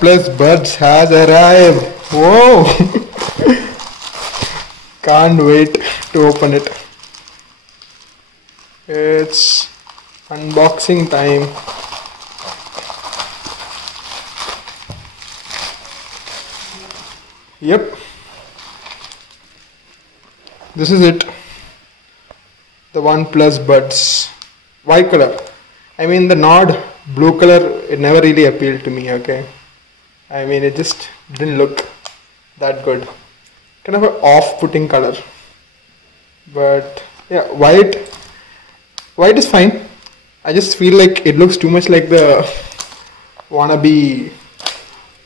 Plus Buds has arrived. Whoa! Can't wait to open it. It's unboxing time. Yep. This is it. The OnePlus Buds. White color. I mean the Nord blue color, it never really appealed to me, okay? I mean it just didn't look that good. Kind of an off-putting color. But yeah, white is fine. I just feel like it looks too much like the wannabe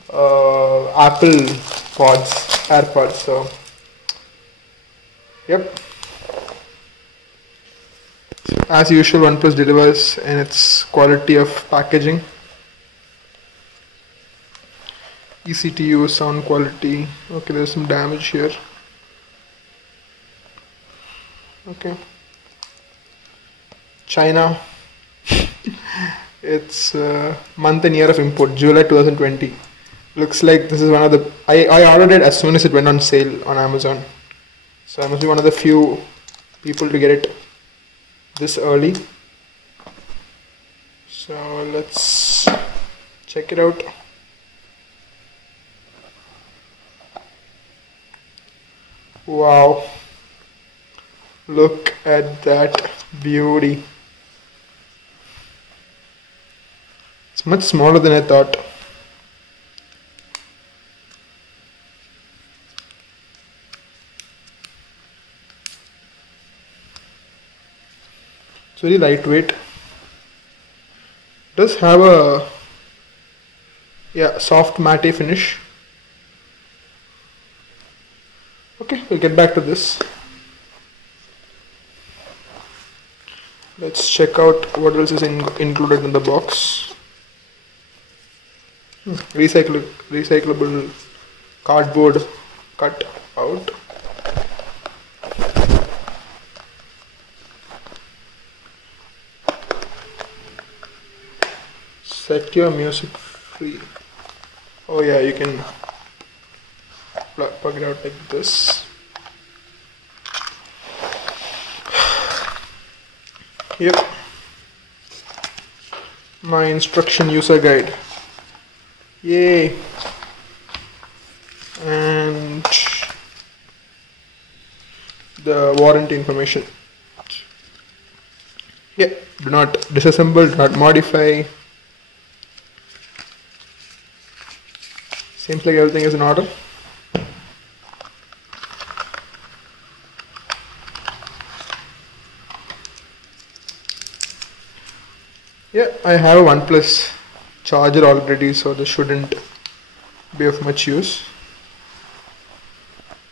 Apple AirPods, so yep. As usual, OnePlus delivers in its quality of packaging. ECTU, sound quality. Okay, there's some damage here. Okay. China. It's month and year of import, July 2020. Looks like this is one of the... I ordered it as soon as it went on sale on Amazon. So I must be one of the few people to get it this early. So let's check it out. Wow. Look at that beauty. It's much smaller than I thought. It's very lightweight. Does have a soft matte finish. Okay, we'll get back to this. Let's check out what else is included in the box. Recyclable cardboard cut out. Set your music free. Oh yeah, you can plug it out like this. Yep. My instruction user guide. Yay. And the warranty information. Yeah, do not disassemble, do not modify. Seems like everything is in order. Yeah, I have a OnePlus charger already, so this shouldn't be of much use.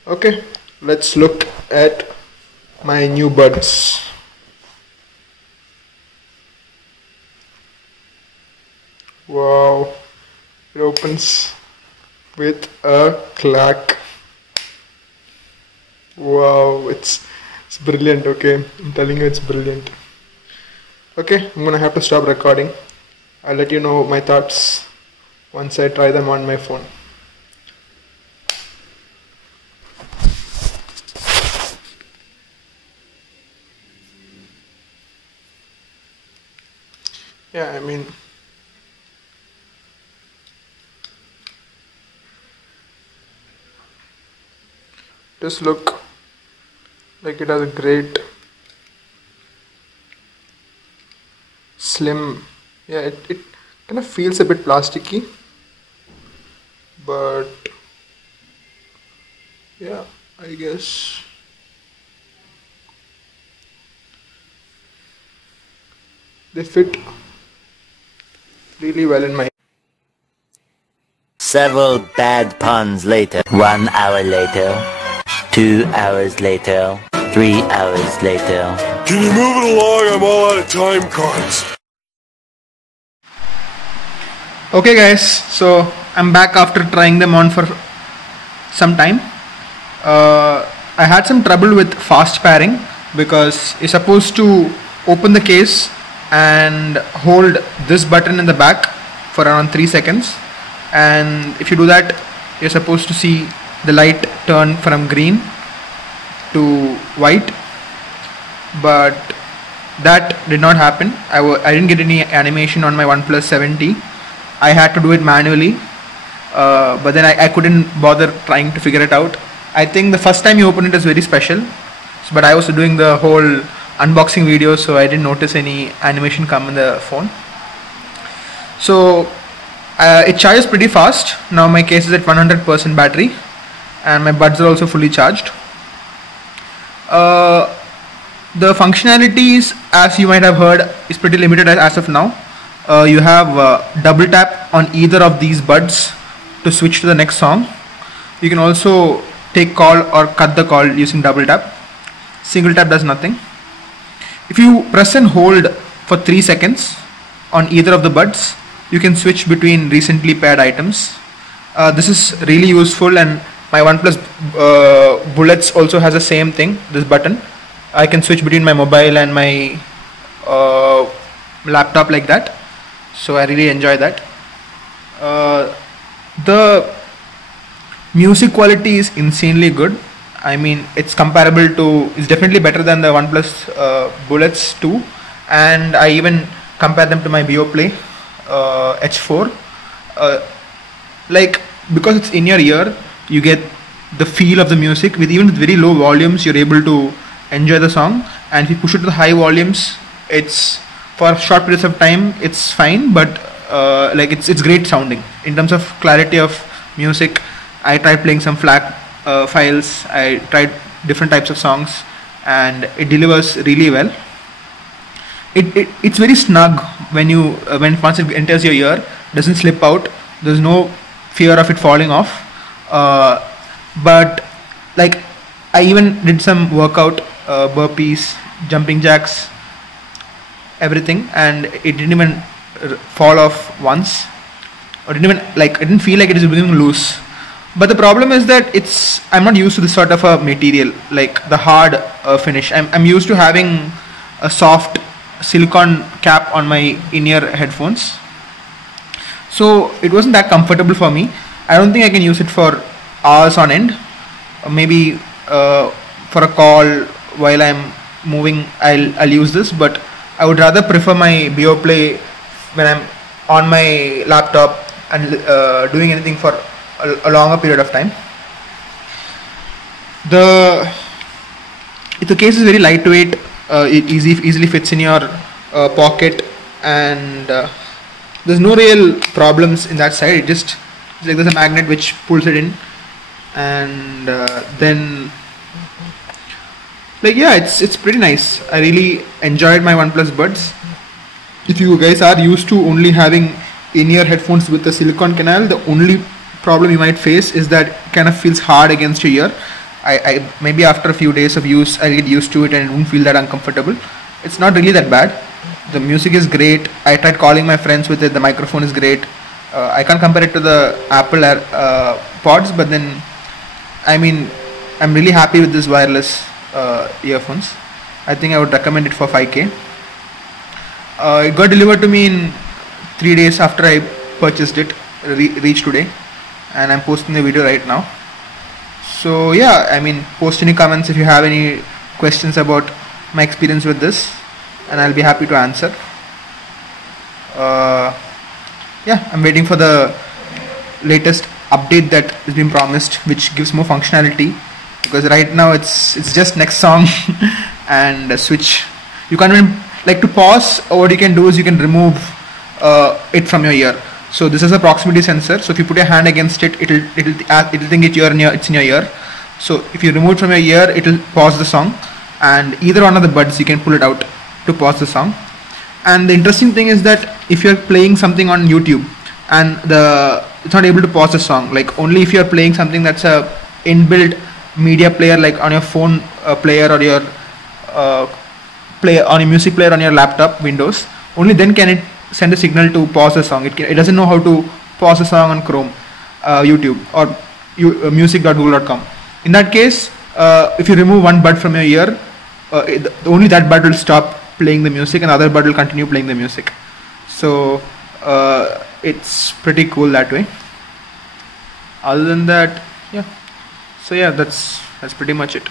Okay, let's look at my new buds. Wow, it opens with a clack. Wow, it's brilliant, okay? I'm telling you, it's brilliant. Okay, I'm gonna have to stop recording. I'll let you know my thoughts once I try them on my phone. Yeah, I mean, just look like it has a great slim, yeah, it kind of feels a bit plasticky, but yeah, I guess they fit really well in my... Several bad puns later. 1 hour later. 2 hours later. 3 hours later. Can you move it along? I'm all out of time cards. Okay guys, so I'm back after trying them on for some time. I had some trouble with fast pairing because you're supposed to open the case and hold this button in the back for around 3 seconds, and if you do that, you're supposed to see the light turn from green to white, but that did not happen. I didn't get any animation on my OnePlus 7T. I had to do it manually, but then I couldn't bother trying to figure it out. I think the first time you open it is very special, but I was doing the whole unboxing video, so I didn't notice any animation come in the phone. So it charges pretty fast. Now my case is at 100% battery, and my buds are also fully charged. The functionalities, as you might have heard, is pretty limited as of now. You have double tap on either of these buds to switch to the next song. You can also take call or cut the call using double tap. Single tap does nothing. If you press and hold for 3 seconds on either of the buds, you can switch between recently paired items. This is really useful, and my OnePlus Bullets also has the same thing, this button. I can switch between my mobile and my laptop like that, so I really enjoy that. The music quality is insanely good. I mean, it's comparable to, it's definitely better than the OnePlus Bullets 2, and I even compare them to my BeoPlay H4. Like, because it's in your ear, you get the feel of the music. Even with very low volumes, you're able to enjoy the song, and if you push it to the high volumes, it's for short periods of time it's fine, but like it's great sounding. In terms of clarity of music, I tried playing some FLAC files, I tried different types of songs, and it delivers really well. It's very snug when once it enters your ear, doesn't slip out. There's no fear of it falling off. But like, I even did some workout, burpees, jumping jacks, everything, and it didn't even fall off once, or it didn't feel like it is becoming loose. But the problem is that I'm not used to this sort of a material, like the hard finish. I'm used to having a soft silicone cap on my in-ear headphones, so it wasn't that comfortable for me. I don't think I can use it for hours on end. Maybe for a call while I'm moving, I'll use this, but I would rather prefer my BeoPlay when I'm on my laptop and doing anything for a longer period of time. The case is very lightweight. It easily fits in your pocket, and there's no real problems in that side. It's like there's a magnet which pulls it in, and then like, yeah, it's pretty nice. I really enjoyed my OnePlus Buds. If you guys are used to only having in-ear headphones with a silicone canal, the only problem you might face is that it kind of feels hard against your ear. I maybe after a few days of use, I'll get used to it and it won't feel that uncomfortable. It's not really that bad. The music is great. I tried calling my friends with it. The microphone is great. I can't compare it to the Apple Pods, but then, I mean, I'm really happy with this wireless earphones. I think I would recommend it for 5K. It got delivered to me in 3 days after I purchased it. Reached today, and I'm posting the video right now. So yeah, I mean, post any comments if you have any questions about my experience with this, and I'll be happy to answer. Yeah, I'm waiting for the latest update that has been promised, which gives more functionality, because right now it's just next song and switch. You can't even, like, to pause, what you can do is you can remove it from your ear. So this is a proximity sensor. So if you put your hand against it, it'll think it's in your ear. So if you remove it from your ear, it'll pause the song, and either one of the buds you can pull it out to pause the song. And the interesting thing is that if you're playing something on YouTube and it's not able to pause the song, like only if you're playing something that's a inbuilt media player, like on your phone player, or your music player on your laptop Windows, only then can it send a signal to pause the song. It doesn't know how to pause a song on Chrome, YouTube, or music.google.com. In that case, if you remove one bud from your ear, only that bud will stop playing the music, and the other bud will continue playing the music. So it's pretty cool that way. other than that, yeah. So yeah, that's pretty much it.